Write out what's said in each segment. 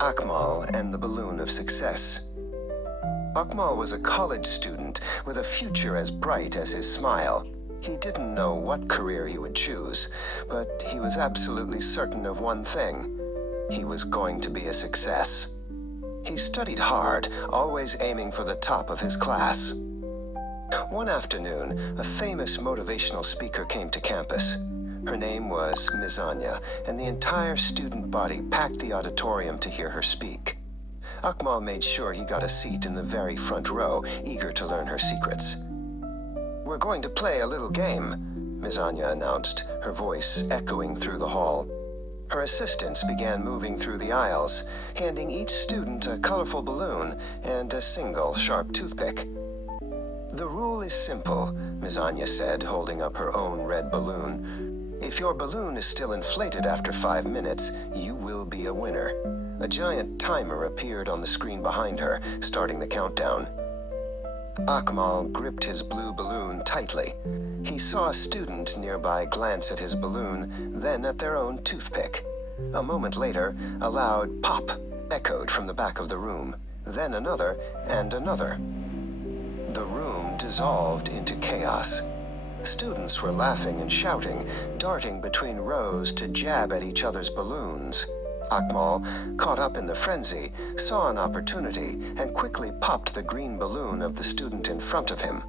Akmal and the Balloon of Success. Akmal was a college student with a future as bright as his smile. He didn't know what career he would choose, but he was absolutely certain of one thing. He was going to be a success. He studied hard, always aiming for the top of his class. One afternoon, a famous motivational speaker came to campus. Her name was Ms. Anya, and the entire student body packed the auditorium to hear her speak. Akmal made sure he got a seat in the very front row, eager to learn her secrets. "We're going to play a little game," Ms. Anya announced, her voice echoing through the hall. Her assistants began moving through the aisles, handing each student a colorful balloon and a single sharp toothpick. "The rule is simple," Ms. Anya said, holding up her own red balloon. "If your balloon is still inflated after 5 minutes, you will be a winner." A giant timer appeared on the screen behind her, starting the countdown. Akmal gripped his blue balloon tightly. He saw a student nearby glance at his balloon, then at their own toothpick. A moment later, a loud pop echoed from the back of the room, then another and another. The room dissolved into chaos. Students were laughing and shouting, darting between rows to jab at each other's balloons. Akmal, caught up in the frenzy, saw an opportunity and quickly popped the green balloon of the student in front of him.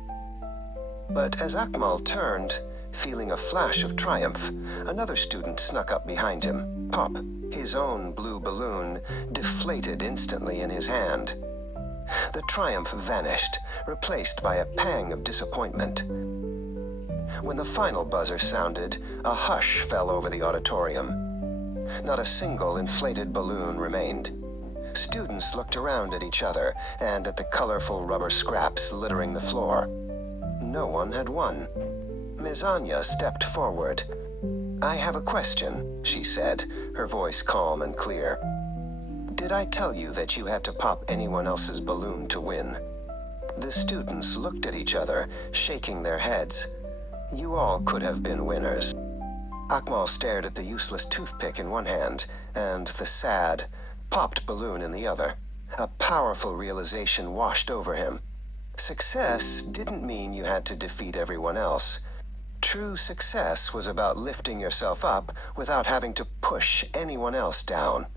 But as Akmal turned, feeling a flash of triumph, another student snuck up behind him. Pop, his own blue balloon, deflated instantly in his hand. The triumph vanished, replaced by a pang of disappointment. When the final buzzer sounded, a hush fell over the auditorium. Not a single inflated balloon remained. Students looked around at each other and at the colorful rubber scraps littering the floor. No one had won. Ms. Anya stepped forward. "I have a question," she said, her voice calm and clear. "Did I tell you that you had to pop anyone else's balloon to win?" The students looked at each other, shaking their heads. "You all could have been winners." Akmal stared at the useless toothpick in one hand and the sad, popped balloon in the other. A powerful realization washed over him. Success didn't mean you had to defeat everyone else. True success was about lifting yourself up without having to push anyone else down.